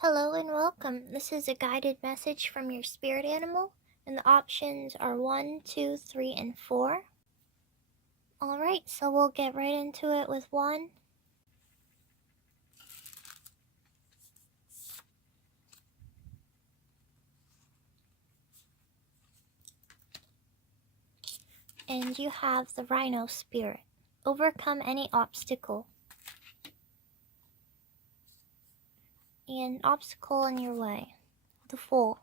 Hello and welcome. This is a guided message from your spirit animal, and the options are 1, 2, 3, and 4. Alright, so we'll get right into it with 1. And you have the rhino spirit. Overcome any obstacle. An obstacle in your way. The fool.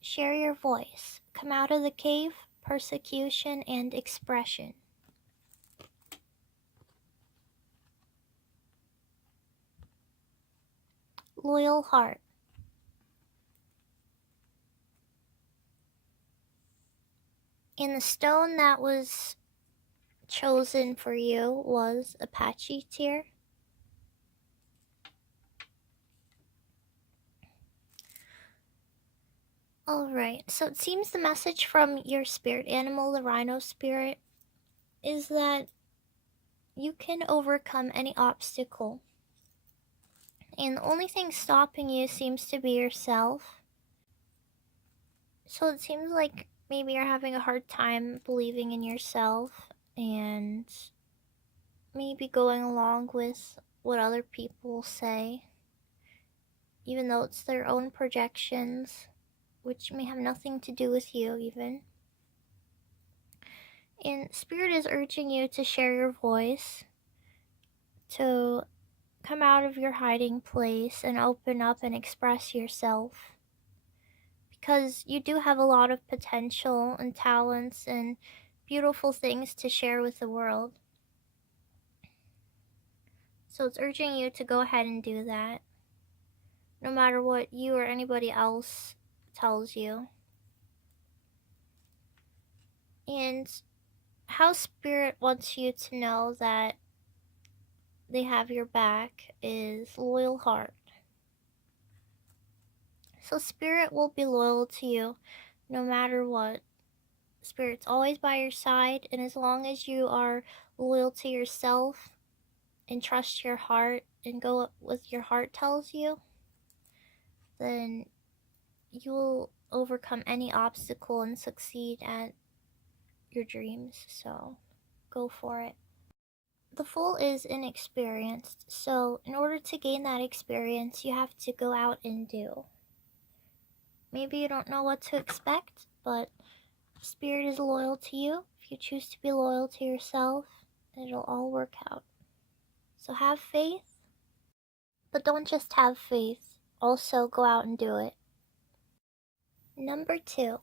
Share your voice. Come out of the cave, persecution, and expression. Loyal heart. And the stone that was chosen for you was Apache tier. Alright, so it seems the message from your spirit animal, the rhino spirit, is that you can overcome any obstacle. And the only thing stopping you seems to be yourself. So it seems like maybe you're having a hard time believing in yourself and maybe going along with what other people say, even though it's their own projections, which may have nothing to do with you even. And Spirit is urging you to share your voice, to come out of your hiding place and open up and express yourself. Because you do have a lot of potential and talents and beautiful things to share with the world. So it's urging you to go ahead and do that, no matter what you or anybody else tells you. And how Spirit wants you to know that they have your back is loyal heart. So Spirit will be loyal to you no matter what. Spirit's always by your side, and as long as you are loyal to yourself and trust your heart and go with your heart tells you, then you will overcome any obstacle and succeed at your dreams. So go for it. The Fool is inexperienced, so in order to gain that experience, you have to go out and do. Maybe you don't know what to expect, but Spirit is loyal to you. If you choose to be loyal to yourself, it'll all work out. So have faith, but don't just have faith. Also go out and do it. Number 2.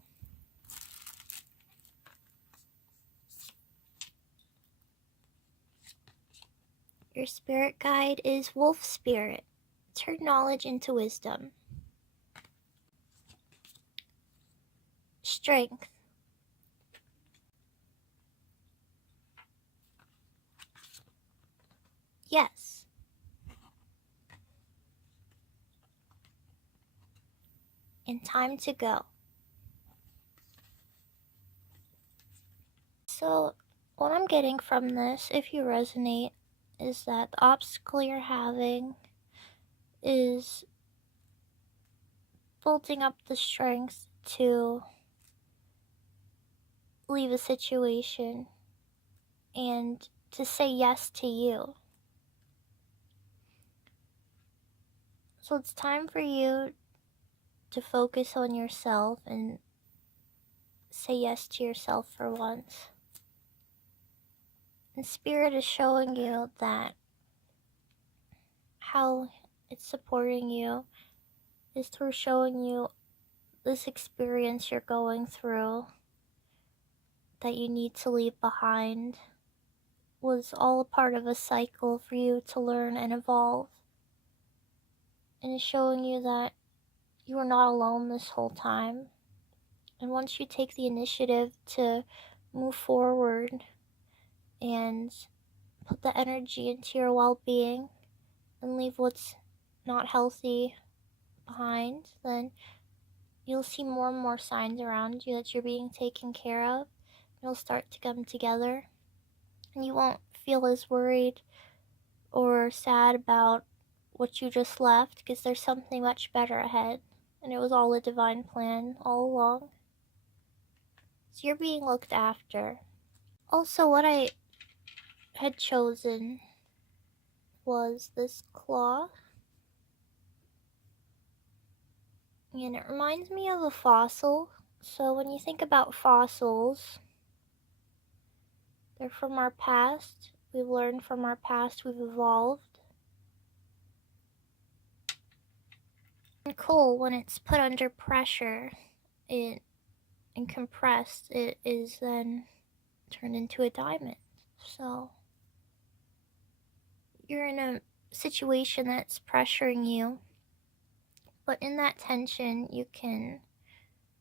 Your spirit guide is Wolf Spirit. Turn knowledge into wisdom. Strength. Yes. And time to go. So, what I'm getting from this, if you resonate, is that the obstacle you're having is building up the strength to leave a situation and to say yes to you. So it's time for you to focus on yourself and say yes to yourself for once. And Spirit is showing you that how it's supporting you is through showing you this experience you're going through that you need to leave behind was all a part of a cycle for you to learn and evolve. And it's showing you that you are not alone this whole time. And once you take the initiative to move forward and put the energy into your well-being and leave what's not healthy behind, then you'll see more and more signs around you that you're being taken care of. You'll start to come together, and you won't feel as worried or sad about what you just left, because there's something much better ahead, and it was all a divine plan all along. So you're being looked after. Also, what I had chosen was this claw, and it reminds me of a fossil. So when you think about fossils, they're from our past. We've learned from our past, we've evolved. And coal, when it's put under pressure and compressed, it is then turned into a diamond. So you're in a situation that's pressuring you, but in that tension, you can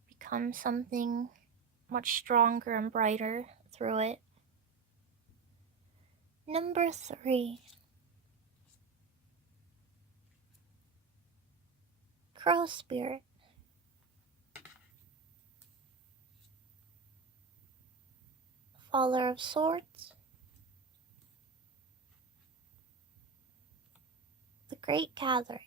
become something much stronger and brighter through it. Number 3. Crow Spirit. Father of Swords. The Great Gathering.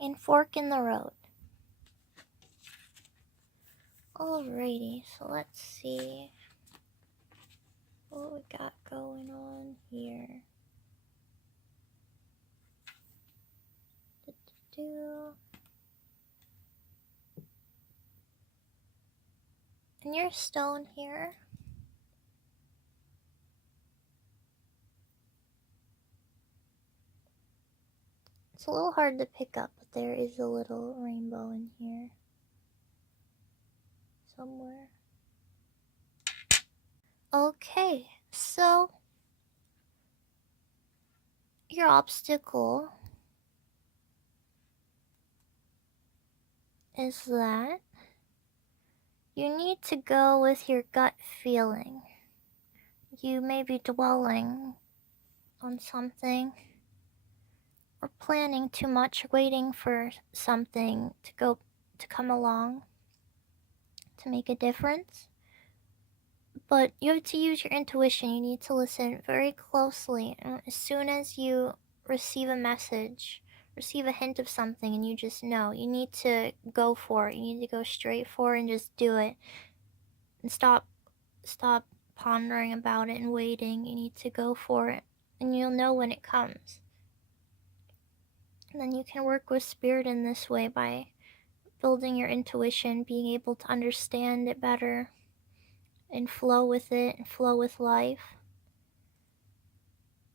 And Fork in the Road. Alrighty, so let's see what we got going on here. And your stone here, it's a little hard to pick up, but there is a little rainbow in here somewhere. Okay, so your obstacle is that you need to go with your gut feeling. You may be dwelling on something or planning too much, waiting for something to come along to make a difference. But you have to use your intuition. You need to listen very closely. And as soon as you receive a message, receive a hint of something, and you just know, you need to go for it. You need to go straight for it and just do it. And stop pondering about it and waiting. You need to go for it. And you'll know when it comes. And then you can work with spirit in this way by building your intuition, being able to understand it better, and flow with it, and flow with life.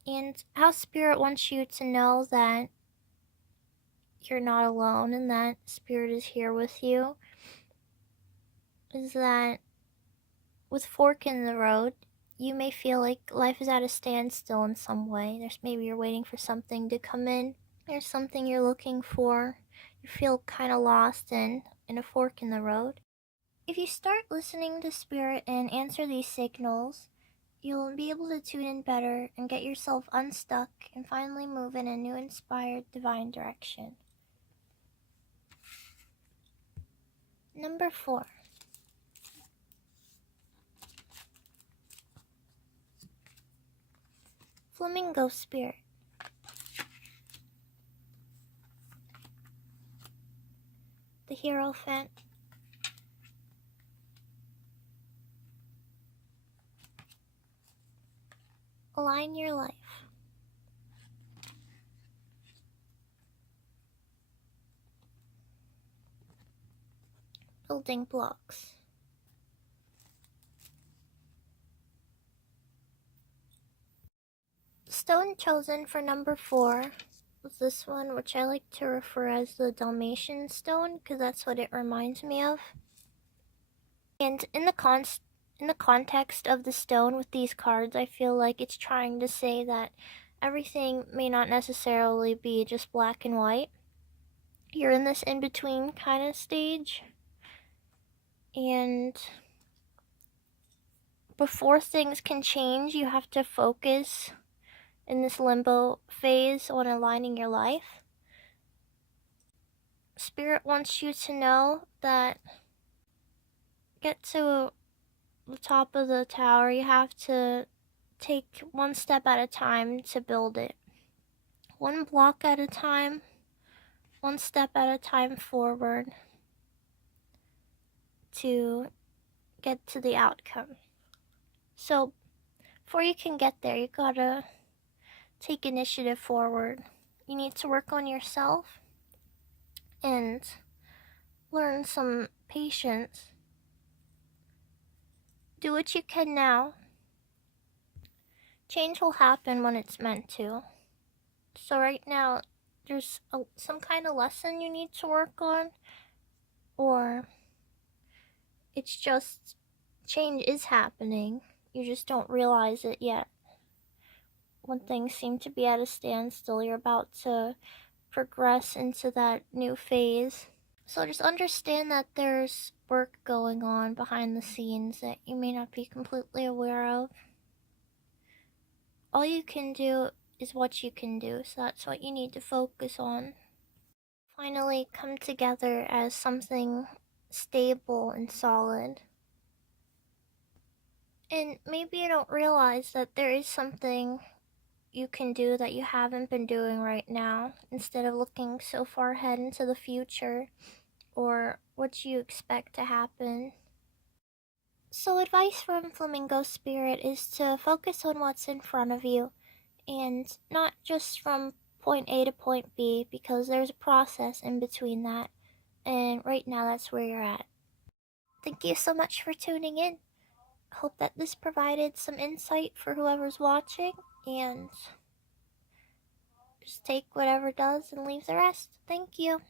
And how spirit wants you to know that you're not alone and that spirit is here with you is that with Fork in the Road, you may feel like life is at a standstill in some way. Maybe you're waiting for something to come in. There's something you're looking for. You feel kind of lost in a fork in the road. If you start listening to spirit and answer these signals, you'll be able to tune in better and get yourself unstuck and finally move in a new inspired divine direction. Number 4. Flamingo Spirit. The Hierophant. Align your life. Building blocks. The stone chosen for number 4 was this one, which I like to refer as the Dalmation stone, because that's what it reminds me of. And in the context of the stone with these cards, I feel like it's trying to say that everything may not necessarily be just black and white. You're in this in-between kind of stage. And before things can change, you have to focus in this limbo phase on aligning your life. Spirit wants you to know that get to the top of the tower, you have to take one step at a time to build it. One block at a time, one step at a time forward to get to the outcome. So before you can get there, you gotta take initiative forward. You need to work on yourself and learn some patience. Do what you can now. Change will happen when it's meant to. So right now, there's some kind of lesson you need to work on, or it's just change is happening. You just don't realize it yet. When things seem to be at a standstill, you're about to progress into that new phase. So just understand that there's work going on behind the scenes that you may not be completely aware of. All you can do is what you can do, so that's what you need to focus on. Finally come together as something stable and solid. And maybe you don't realize that there is something you can do that you haven't been doing right now, instead of looking so far ahead into the future or what you expect to happen. So advice from Flamingo Spirit is to focus on what's in front of you and not just from point A to point B, because there's a process in between that, and right now that's where you're at. Thank you so much for tuning in. Hope that this provided some insight for whoever's watching, and just take whatever does and leave the rest. Thank you.